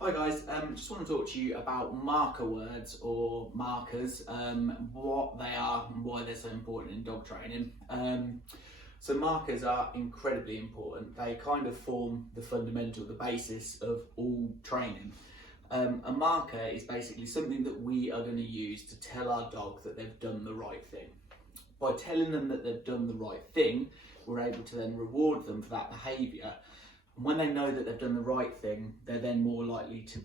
Hi guys, just want to talk to you about marker words or markers, what they are and why they're so important in dog training. So markers are incredibly important. They kind of form the fundamental, the basis of all training. A marker is basically something that we are going to use to tell our dog that they've done the right thing. By telling them that they've done the right thing, we're able to then reward them for that behaviour. And when they know that they've done the right thing, they're then more likely to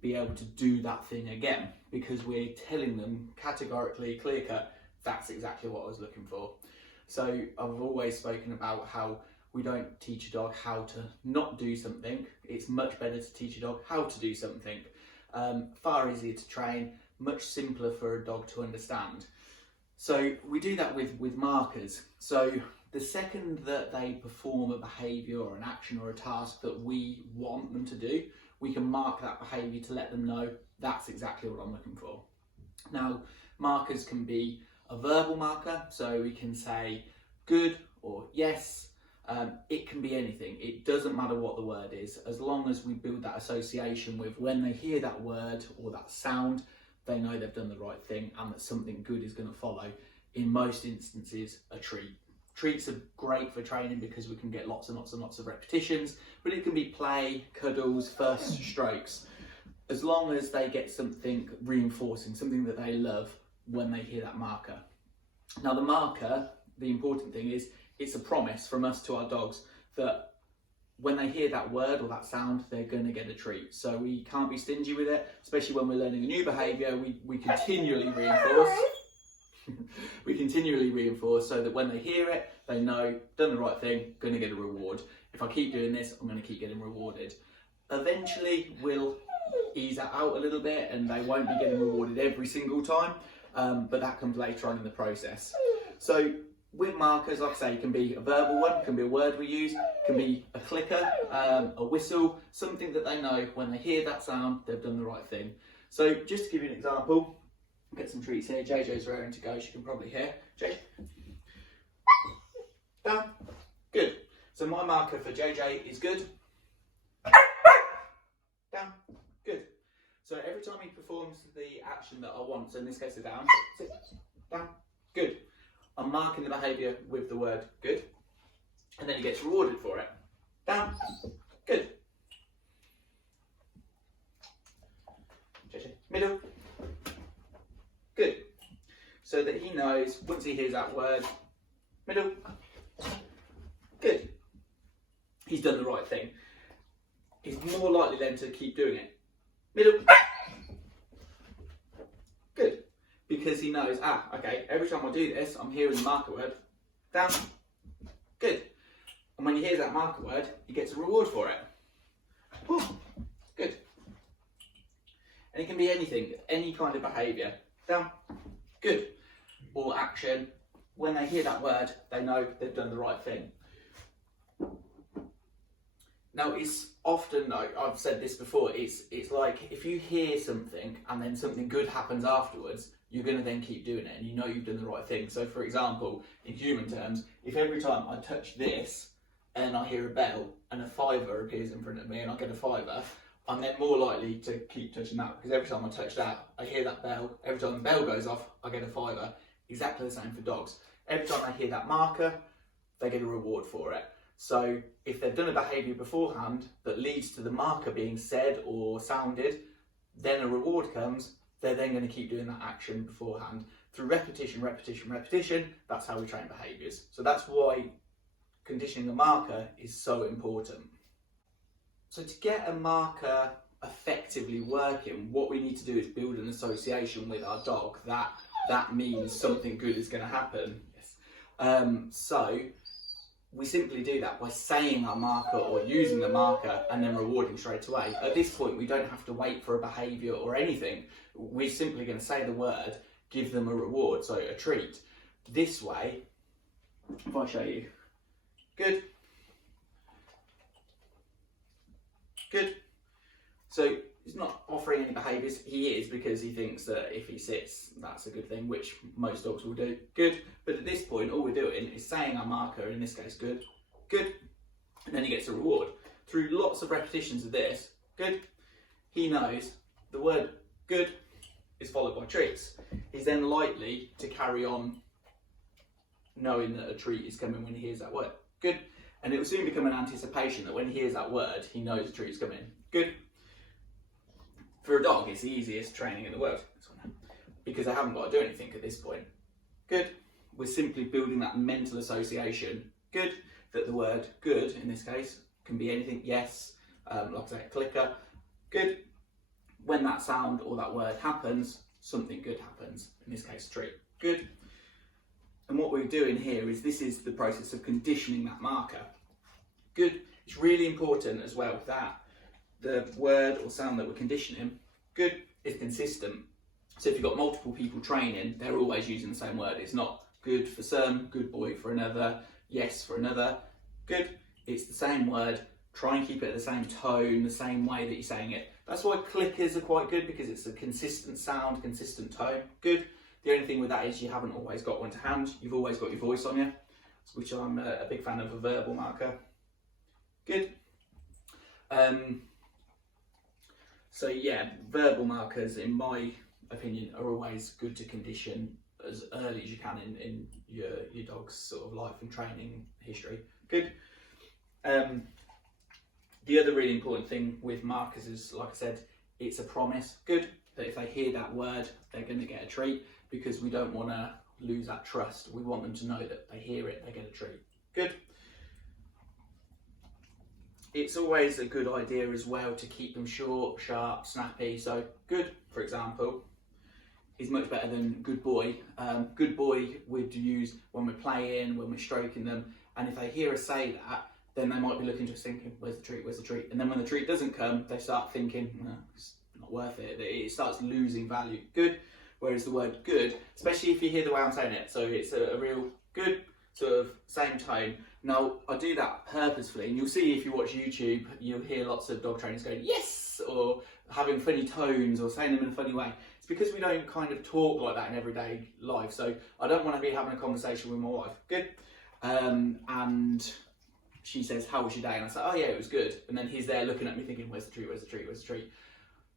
be able to do that thing again, because we're telling them categorically, clear cut, that's exactly what I was looking for. So I've always spoken about how we don't teach a dog how to not do something. It's much better to teach a dog how to do something. Far easier to train, much simpler for a dog to understand. So we do that with markers. So the second that they perform a behaviour or an action or a task that we want them to do, we can mark that behaviour to let them know that's exactly what I'm looking for. Now, markers can be a verbal marker, so we can say good or yes. It can be anything. It doesn't matter what the word is, as long as we build that association with when they hear that word or that sound, they know they've done the right thing and that something good is going to follow. In most instances, a treat. Treats are great for training because we can get lots and lots and lots of repetitions, but it can be play, cuddles, first strokes. As long as they get something reinforcing, something that they love when they hear that marker. Now the marker, the important thing is, it's a promise from us to our dogs that when they hear that word or that sound, they're going to get a treat. So we can't be stingy with it, especially when we're learning a new behaviour. We continually reinforce. We continually reinforce so that when they hear it, they know, done the right thing, going to get a reward. If I keep doing this, I'm going to keep getting rewarded. Eventually, we'll ease that out a little bit and they won't be getting rewarded every single time, but that comes later on in the process. So with markers, like I say, it can be a verbal one, it can be a word we use, it can be a clicker, a whistle, something that they know when they hear that sound, they've done the right thing. So just to give you an example, get some treats here. JJ's raring to go, as you can probably hear. JJ. Down. Good. So my marker for JJ is good. Down. Good. So every time he performs the action that I want, so in this case a down, sit, down, good. I'm marking the behaviour with the word good, and then he gets rewarded for it. Down, good. Middle, good. So that he knows, once he hears that word, middle, good. He's done the right thing. He's more likely then to keep doing it. Middle, good. Because he knows, okay, every time I do this, I'm hearing the marker word, down, good. And when he hears that marker word, he gets a reward for it. Whew, good. And it can be anything, any kind of behaviour, down, good. Or action, when they hear that word, they know they've done the right thing. Now, it's often, like I've said this before, it's like if you hear something and then something good happens afterwards, you're going to then keep doing it and you know you've done the right thing. So for example, in human terms, if every time I touch this and I hear a bell and a fiver appears in front of me and I get a fiver, I'm then more likely to keep touching that, because every time I touch that, I hear that bell. Every time the bell goes off, I get a fiver. Exactly the same for dogs. Every time I hear that marker, they get a reward for it. So if they've done a behaviour beforehand that leads to the marker being said or sounded, then a reward comes, they're then going to keep doing that action beforehand. Through repetition, repetition, repetition, that's how we train behaviours. So that's why conditioning a marker is so important. So to get a marker effectively working, what we need to do is build an association with our dog that means something good is going to happen. Yes. So we simply do that by saying our marker or using the marker and then rewarding straight away. At this point, we don't have to wait for a behaviour or anything. We're simply going to say the word, give them a reward, so a treat. This way, if I show you, good, good. So he's not offering any behaviours. He is, because he thinks that if he sits, that's a good thing, which most dogs will do. Good. But at this point, all we're doing is saying our marker, in this case, good, good, and then he gets a reward. Through lots of repetitions of this, good, he knows the word good is followed by treats. He's then likely to carry on knowing that a treat is coming when he hears that word. Good. And it will soon become an anticipation that when he hears that word, he knows a treat is coming. Good. For a dog, it's the easiest training in the world because they haven't got to do anything at this point. Good. We're simply building that mental association. Good. That the word good, in this case, can be anything. Yes. Like I say, a clicker. Good. When that sound or that word happens, something good happens. In this case, treat. Good. And what we're doing here is this is the process of conditioning that marker. Good. It's really important as well that the word or sound that we're conditioning, good, is consistent. So if you've got multiple people training, they're always using the same word. It's not good for some, good boy for another, yes for another. Good. It's the same word. Try and keep it at the same tone, the same way that you're saying it. That's why clickers are quite good, because it's a consistent sound, consistent tone. Good. The only thing with that is you haven't always got one to hand. You've always got your voice on you, which I'm a big fan of a verbal marker. Good. So yeah, verbal markers, in my opinion, are always good to condition as early as you can in your dog's sort of life and training history. Good. The other really important thing with markers is, like I said, it's a promise. Good. That if they hear that word, they're going to get a treat, because we don't want to lose that trust. We want them to know that they hear it, they get a treat. Good. It's always a good idea as well to keep them short, sharp, snappy. So good, for example, is much better than good boy. Good boy we'd use when we're playing, when we're stroking them, and if they hear us say that, then they might be looking to us thinking, where's the treat, where's the treat? And then when the treat doesn't come, they start thinking, no, it's not worth it. It starts losing value. Good. Whereas the word good, especially if you hear the way I'm saying it, so it's a real good, sort of same tone. Now, I do that purposefully, and you'll see if you watch YouTube, you'll hear lots of dog trainers going, yes, or having funny tones, or saying them in a funny way. It's because we don't kind of talk like that in everyday life. So I don't want to be having a conversation with my wife. Good. And she says, how was your day? And I say, oh yeah, it was good. And then he's there looking at me thinking, where's the treat, where's the treat, where's the treat?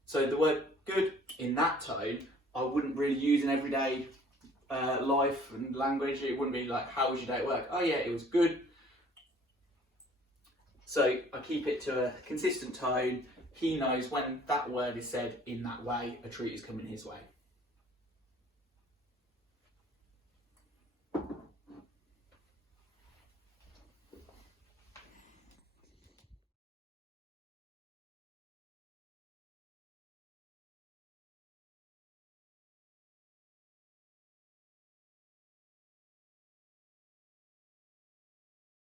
So the word good in that tone, I wouldn't really use in everyday life and language. It wouldn't be like, how was your day at work? Oh yeah, it was good. So I keep it to a consistent tone. He knows when that word is said in that way, a treat is coming his way.